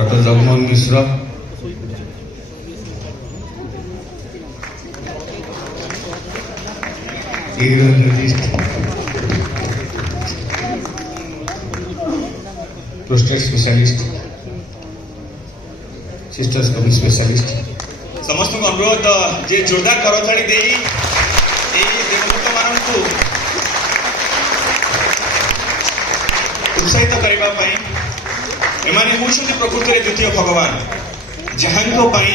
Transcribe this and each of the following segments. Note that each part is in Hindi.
डॉक्टर जगमोहन मिश्र, प्रोस्टेट स्पेशलिस्ट, सिस्टर्स कमी स्पेशलिस्ट, समस्त को अनुरोध जे जोरदार करताड़ी दे देवदूत मानू उत्साहित करने एमाने होउछन्ति प्रकृति रे द्वितीय भगवान जहांको पई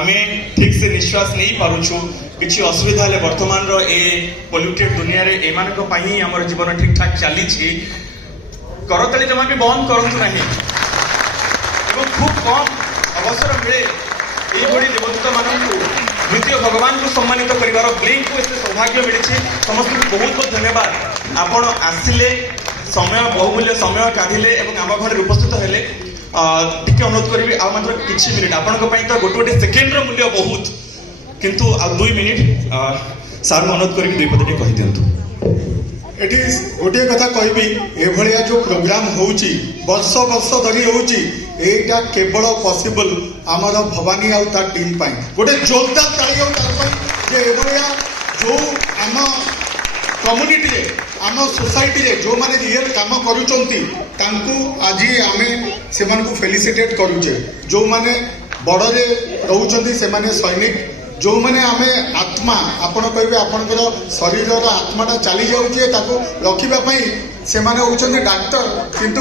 आमे ठीक से निश्वास नहीं पारुछु किछि असुविधा हेले वर्तमान रो ए पोल्यूटेड दुनिया रे एमानको पई हमर जीवन ठीक ठाक चली छी करताली जमा भी बंद करंतु नाही एवं खूब कम अवसर मिले ये भली देवदूत मानू द्वितीय भगवान को सम्मानित करिवार ब्लिंक को एते सौभाग्य मिली समस्त को बहुत बहुत धन्यवाद आपण आसिले समय बहुमूल्य समय काढ़िले एवं आम घर उपस्थित हेले टिके अनुरोध करी आ मात्र किछि मिनिट आपण को पई तो गोटे गोटे सेकेंड रो मूल्य बहुत किंतु आ 2 मिनिट सार अनुरोध करी दुई पद टे कहि दियंतु एटी गोटे कथा कहबी एभलिया जो प्रोग्राम होउची वर्ष वर्ष धरी होउची एटा केवल पॉसिबल आमर भवानी आउ ता टीम पाई गोटे जोरदार ताली हो तार पाई जे एभलिया जो आम कम्युनिटी रे आम सोसाइटी रे जो माने रियल काम करूचंती तांकू आज आमे सेमान को फेलिसिटेट करूचे जो माने बड़ रे रहउचंती से माने सैनिक जो माने आमे आत्मा आपण कहबे आपनकर शरीर रो आत्माटा चली जाउचे ताको रखिबा पई से माने होउचंती डॉक्टर किंतु